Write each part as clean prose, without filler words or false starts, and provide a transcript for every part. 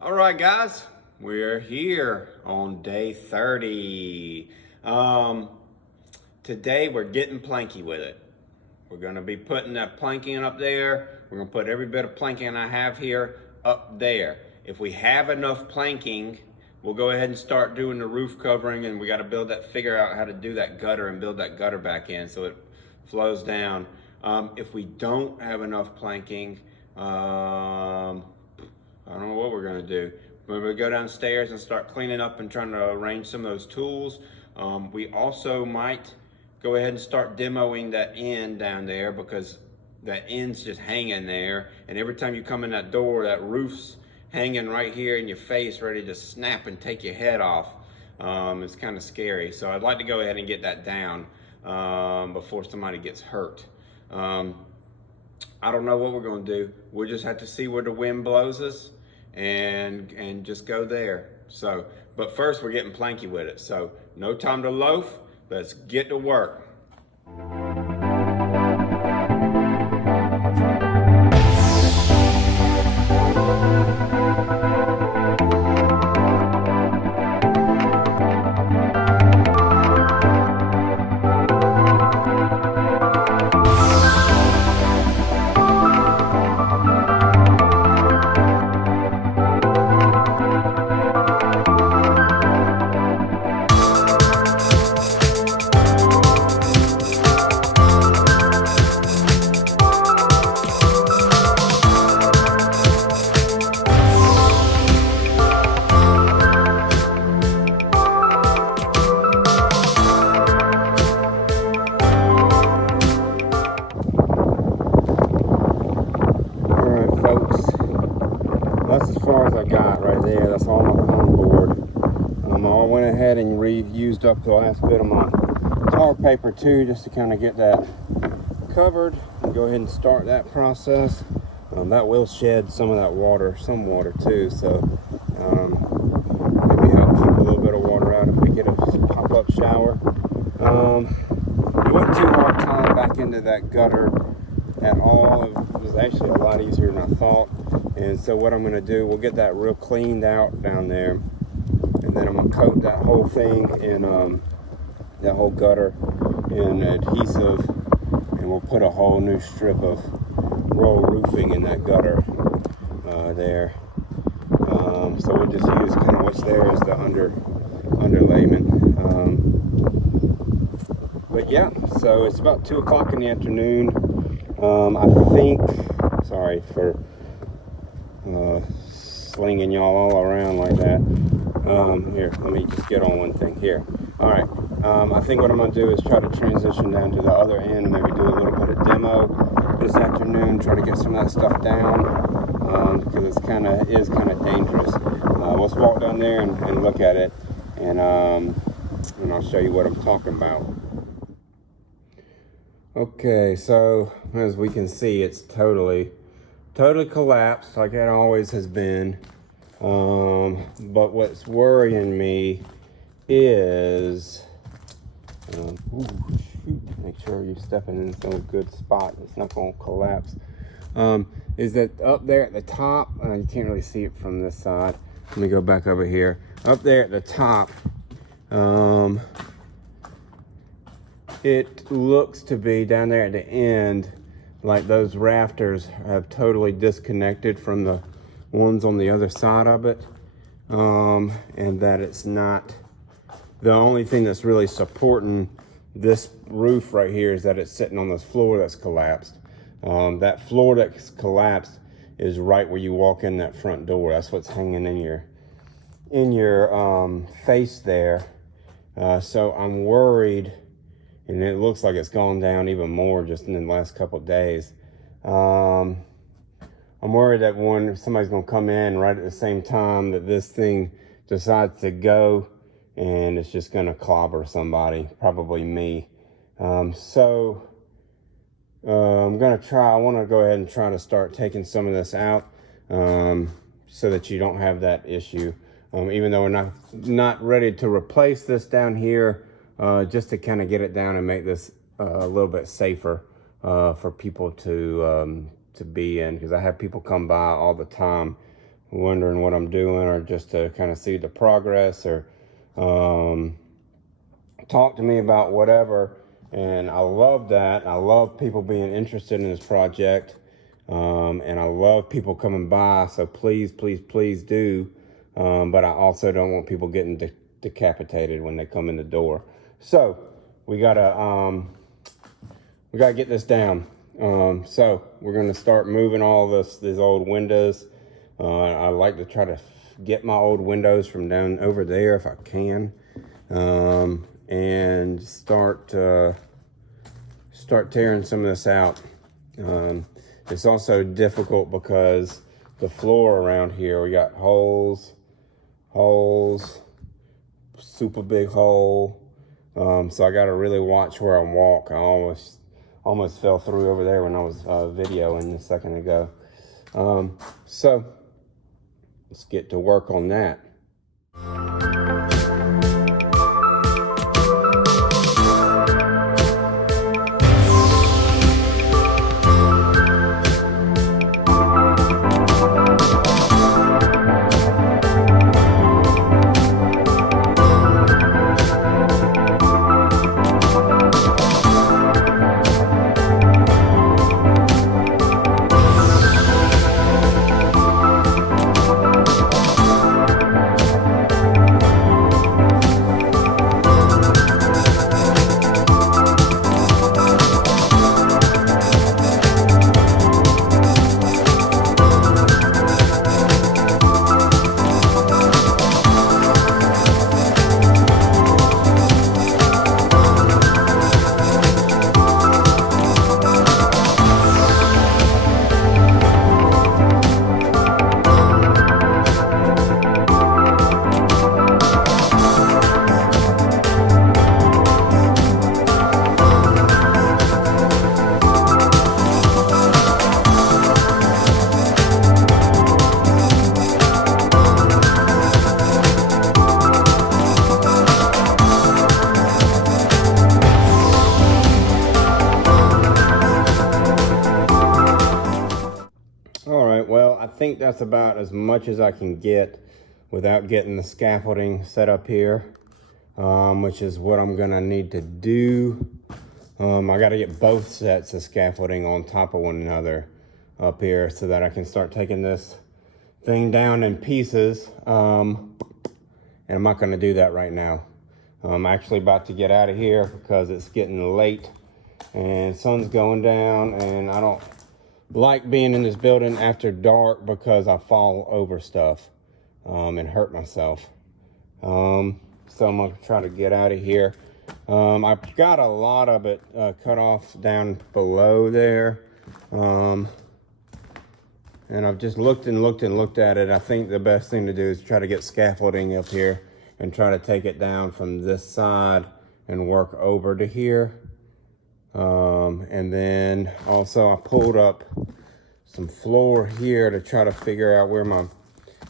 All right, guys, we're here on day 30. Today we're getting planky with it. We're gonna be putting that planking up there. We're gonna put every bit of planking I have here up there. If we have enough planking, we'll go ahead and start doing the roof covering, and we gotta figure out how to do that gutter and build that gutter back in so it flows down. If we don't have enough planking, I don't know what we're gonna do. We're gonna go downstairs and start cleaning up and trying to arrange some of those tools. We also might go ahead and start demoing that end down there, because that end's just hanging there. And every time you come in that door, that roof's hanging right here in your face, ready to snap and take your head off. It's kind of scary. So I'd like to go ahead and get that down before somebody gets hurt. I don't know what we're gonna do. We'll just have to see where the wind blows us and just go there. So, but first we're getting planky with it. So no time to loaf. Let's get to work. That's as far as I got right there. That's all my foam board. I went ahead and used up the last bit of my tar paper too, just to kind of get that covered and go ahead and start that process. That will shed some of that water, some water too, so maybe help keep a little bit of water out if we get a pop-up shower. It wasn't too hard time back into that gutter at all. It was actually a lot easier than I thought. And so what I'm going to do, we'll get that real cleaned out down there, and then I'm going to coat that whole thing in that whole gutter in adhesive, and we'll put a whole new strip of roll roofing in that gutter there. So we'll just use kind of what's there as the underlayment. But yeah, so it's about 2 o'clock in the afternoon. I think, sorry for slinging y'all all around like that. Here, let me just get on one thing here. All right, I think what I'm gonna do is try to transition down to the other end and maybe do a little bit of demo this afternoon, try to get some of that stuff down, because it's kind of dangerous. Let's walk down there and look at it, and I'll show you what I'm talking about. Okay, so as we can see, it's totally collapsed like it always has been. But what's worrying me is, make sure you're stepping in some good spot. It's not going to collapse. Is that up there at the top? You can't really see it from this side. Let me go back over here. Up there at the top, it looks to be down there at the end, like those rafters have totally disconnected from the ones on the other side of it, and that it's not, the only thing that's really supporting this roof right here is that it's sitting on this floor that's collapsed. That floor that's collapsed is right where you walk in that front door. That's what's hanging in your face there. So I'm worried, and it looks like it's gone down even more just in the last couple of days. I'm worried that somebody's gonna come in right at the same time that this thing decides to go, and it's just gonna clobber somebody, probably me. So I'm gonna try, I wanna go ahead and try to start taking some of this out, so that you don't have that issue. Even though we're not ready to replace this down here, just to kind of get it down and make this a little bit safer for people to be in, because I have people come by all the time wondering what I'm doing, or just to kind of see the progress, or talk to me about whatever. And I love that. I love people being interested in this project. And I love people coming by. So please, please, please do. But I also don't want people getting decapitated when they come in the door. So we gotta get this down. So we're gonna start moving all these old windows. I like to try to get my old windows from down over there if I can, and start tearing some of this out. It's also difficult because the floor around here, we got holes, super big hole. So I got to really watch where I walk. I almost fell through over there when I was videoing a second ago. So let's get to work on that. Well, I think that's about as much as I can get without getting the scaffolding set up here, which is what I'm gonna need to do. I gotta get both sets of scaffolding on top of one another up here so that I can start taking this thing down in pieces. And I'm not gonna do that right now. I'm actually about to get out of here because it's getting late and sun's going down, and I don't like being in this building after dark because I fall over stuff and hurt myself. So I'm gonna try to get out of here. I've got a lot of it cut off down below there. And I've just looked at it. I think the best thing to do is try to get scaffolding up here and try to take it down from this side and work over to here. And then also I pulled up some floor here to try to figure out where my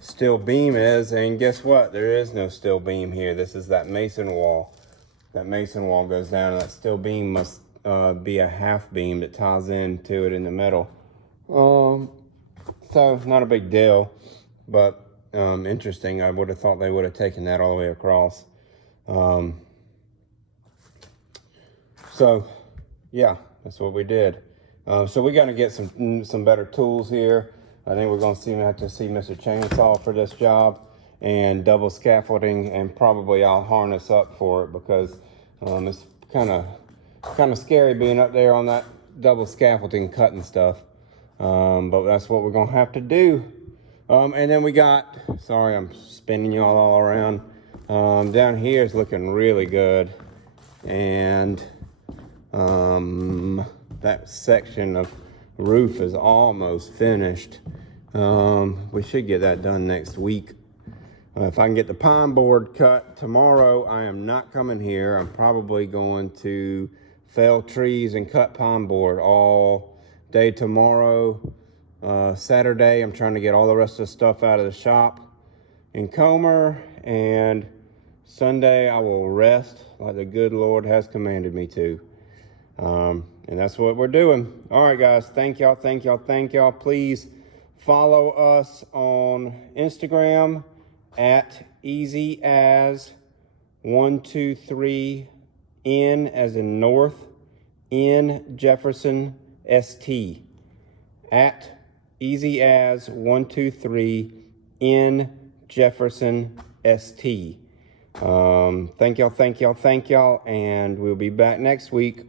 steel beam is, and guess what? There is no steel beam here. This is that mason wall. That mason wall goes down, and that steel beam must be a half beam that ties into it in the middle. So not a big deal, but interesting. I would have thought they would have taken that all the way across. So yeah, that's what we did. So we're gonna get some better tools here. I think we're gonna have to see Mr. Chainsaw for this job, and double scaffolding, and probably I'll harness up for it because it's kind of scary being up there on that double scaffolding cutting stuff. But that's what we're gonna have to do. And then we got, sorry, I'm spinning you all around. Down here is looking really good, and that section of roof is almost finished. We should get that done next week. If I can get the pine board cut tomorrow, I am not coming here. I'm probably going to fell trees and cut pine board all day tomorrow. Saturday, I'm trying to get all the rest of the stuff out of the shop in Comer, and Sunday I will rest like the good Lord has commanded me to. And that's what we're doing. All right, guys, thank y'all. Please Follow us on Instagram at easyas123n as in North, in Jefferson ST. At easyas123 in Jefferson ST. Thank y'all, and we'll be back next week.